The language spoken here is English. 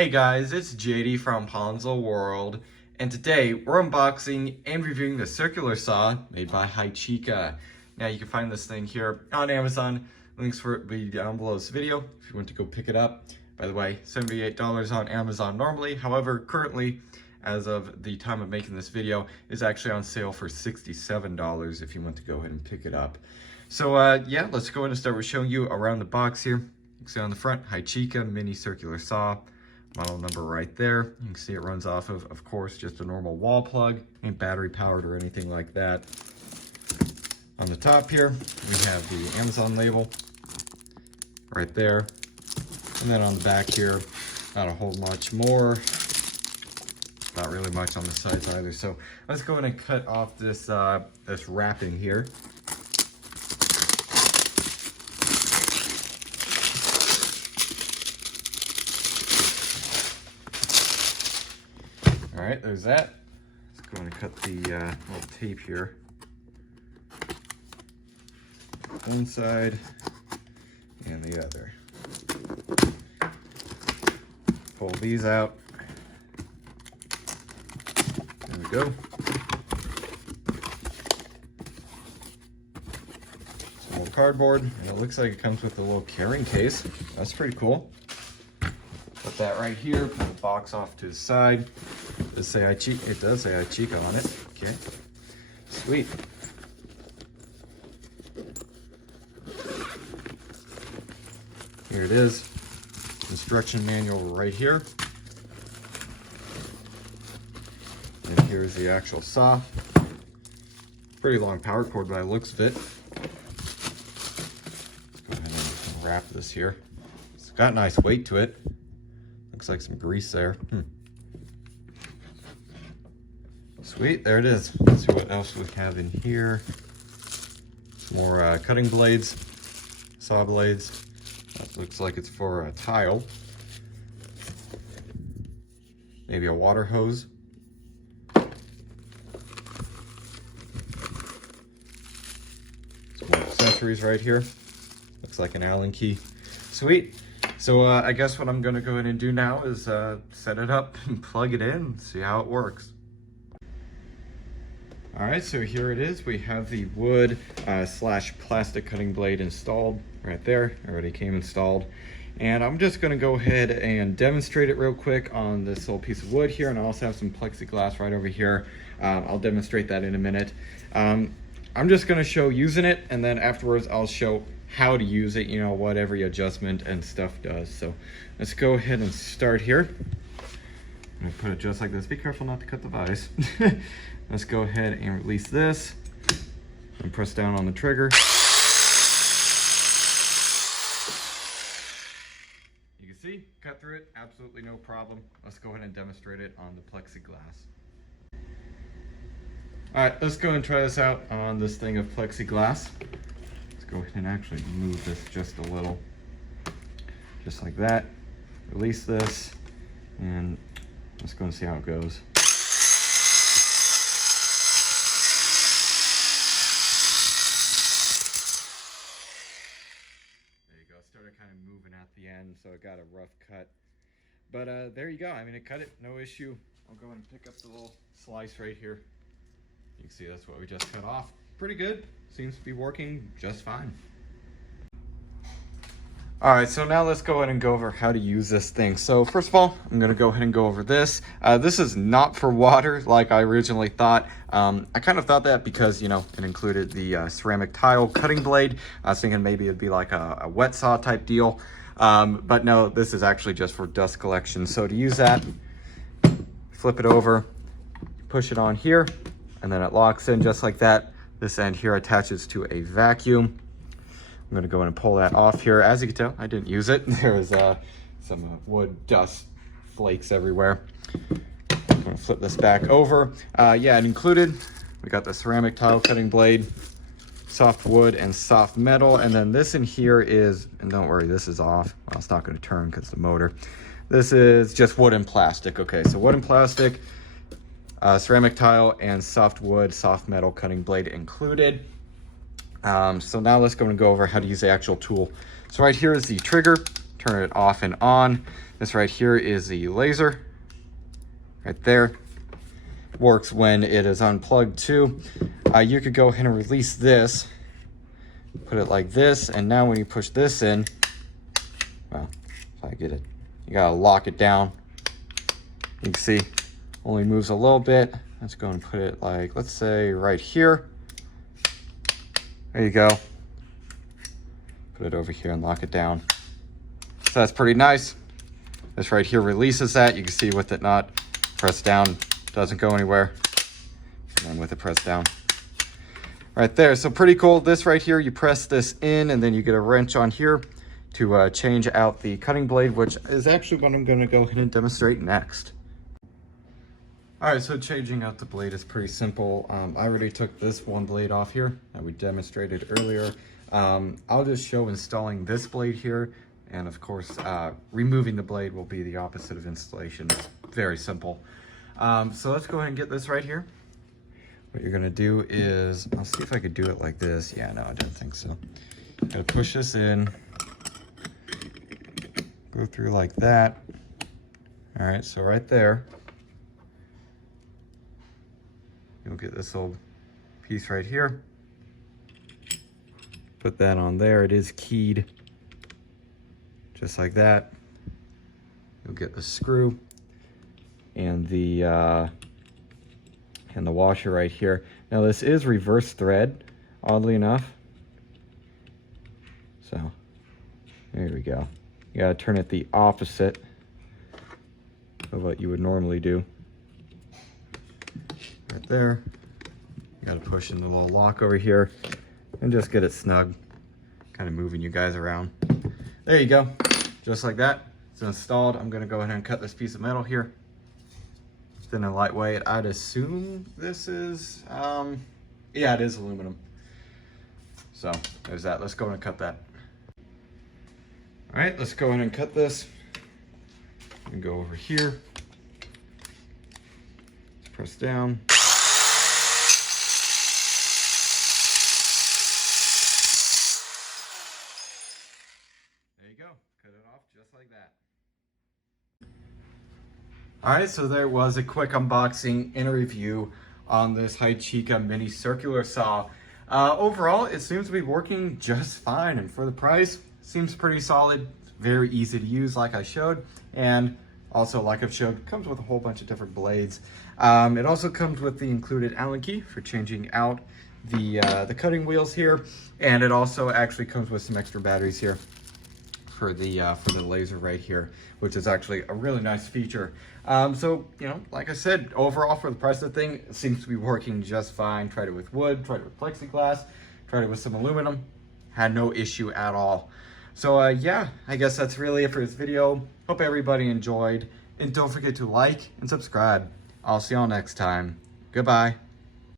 Hey guys, it's JD from Ponzo World, and today we're unboxing and reviewing the circular saw made by HYCHIKA. Now you can find this thing here on Amazon. Links for it will be down below this video if you want to go pick it up. By the way, $78 on Amazon normally. However, currently, as of the time of making this video, is actually on sale for $67 if you want to go ahead and pick it up. So yeah, let's go ahead and start with showing you around the box here. You can see on the front, HYCHIKA mini circular saw. Model number right there. You can see it runs off of course, just a normal wall plug. Ain't battery powered or anything like that. On the top here, we have the Amazon label right there. And then on the back here, not a whole much more. Not really much on the sides either. So let's go ahead and cut off this, this wrapping here. All right, there's that. Let's go and cut the little tape here. One side and the other. Pull these out. There we go. Some old cardboard. And it looks like it comes with a little carrying case. That's pretty cool. Put that right here. Put the box off to the side. It does say HYCHIKA on it. Okay, sweet. Here it is. Instruction manual right here. And here's the actual saw. Pretty long power cord by the looks of it. Let's go ahead and wrap this here. It's got a nice weight to it. Looks like some grease there. Sweet, there it is. Let's see what else we have in here. Some more cutting blades, saw blades. That looks like it's for a tile. Maybe a water hose. Some more accessories right here. Looks like an Allen key. Sweet. So I guess what I'm gonna go ahead and do now is set it up and plug it in and see how it works. All right, so here it is. We have the wood slash plastic cutting blade installed right there. Already came installed. And I'm just gonna go ahead and demonstrate it real quick on this little piece of wood here. And I also have some plexiglass right over here. I'll demonstrate that in a minute. I'm just gonna show using it, and then afterwards I'll show how to use it, you know, what every adjustment and stuff does. So let's go ahead and start here. I'm gonna put it just like this. Be careful not to cut the vise. Let's go ahead and release this and press down on the trigger. You can see, cut through it, absolutely no problem. Let's go ahead and demonstrate it on the plexiglass. All right, let's go and try this out on this thing of plexiglass. Let's go ahead and actually move this just a little, just like that. Release this, and let's go and see how it goes. Started kind of moving at the end, so it got a rough cut. But there you go. I mean, it cut it, no issue. I'll go and pick up the little slice right here. You can see that's what we just cut off. Pretty good. Seems to be working just fine. All right, so now let's go ahead and go over how to use this thing. So first of all, I'm gonna go ahead and go over this. This is not for water like I originally thought. I kind of thought that because, you know, it included the ceramic tile cutting blade. I was thinking maybe it'd be like a wet saw type deal. But no, this is actually just for dust collection. So to use that, flip it over, push it on here, and then it locks in just like that. This end here attaches to a vacuum. I'm gonna go in and pull that off here. As you can tell, I didn't use it. There was some wood dust flakes everywhere. I'm gonna flip this back over. Yeah, it included, we got the ceramic tile cutting blade, soft wood and soft metal. And then this in here is, and don't worry, this is off. Well, it's not gonna turn because the motor. This is just wood and plastic. Okay, so wood and plastic, ceramic tile and soft wood, soft metal cutting blade included. So now let's go and go over how to use the actual tool. So right here is the trigger. turn it off and on. This right here is the laser, right there. Works when it is unplugged too. You could go ahead and release this, put it like this, and now when you push this in, well, if I get it, you gotta lock it down. You can see, only moves a little bit. Let's go and put it like, let's say right here. There you go. Put it over here and lock it down. So that's pretty nice. This right here releases that. You can see with it not pressed down, doesn't go anywhere. And then with it pressed down, right there. So pretty cool. This right here, you press this in and then you get a wrench on here to change out the cutting blade, which is actually what I'm going to go ahead and demonstrate next. All right, so changing out the blade is pretty simple. I already took this one blade off here that we demonstrated earlier. I'll just show installing this blade here. And of course, removing the blade will be the opposite of installation. It's very simple. So let's go ahead and get this right here. What you're gonna do is, I'll see if I could do it like this. Yeah, no, I don't think so. Gotta push this in, go through like that. All right, so right there, you'll get this little piece right here. Put that on there. It is keyed just like that. You'll get the screw and the washer right here. Now this is reverse thread, oddly enough. So there we go. You gotta turn it the opposite of what you would normally do. Right there. You gotta push in the little lock over here and just get it snug. Kind of moving you guys around. There you go. Just like that. It's installed. I'm gonna go ahead and cut this piece of metal here. Thin and lightweight. I'd assume this is, yeah, it is aluminum. So there's that. Let's go ahead and cut that. All right, let's go ahead and cut this. And go over here. Let's press down. There you go. Cut it off just like that. All right, so there was a quick unboxing and a review on this HYCHIKA mini circular saw. Overall, it seems to be working just fine, and for the price, seems pretty solid. Very easy to use, like I showed, and also, like I've showed, comes with a whole bunch of different blades. It also comes with the included Allen key for changing out the cutting wheels here, and it also actually comes with some extra batteries here for the laser right here, which is actually a really nice feature. So, you know, like I said, overall for the price of the thing, it seems to be working just fine. Tried it with wood, tried it with plexiglass, tried it with some aluminum, had no issue at all. So yeah, I guess that's really it for this video. Hope everybody enjoyed, and don't forget to like and subscribe. I'll see y'all next time. Goodbye.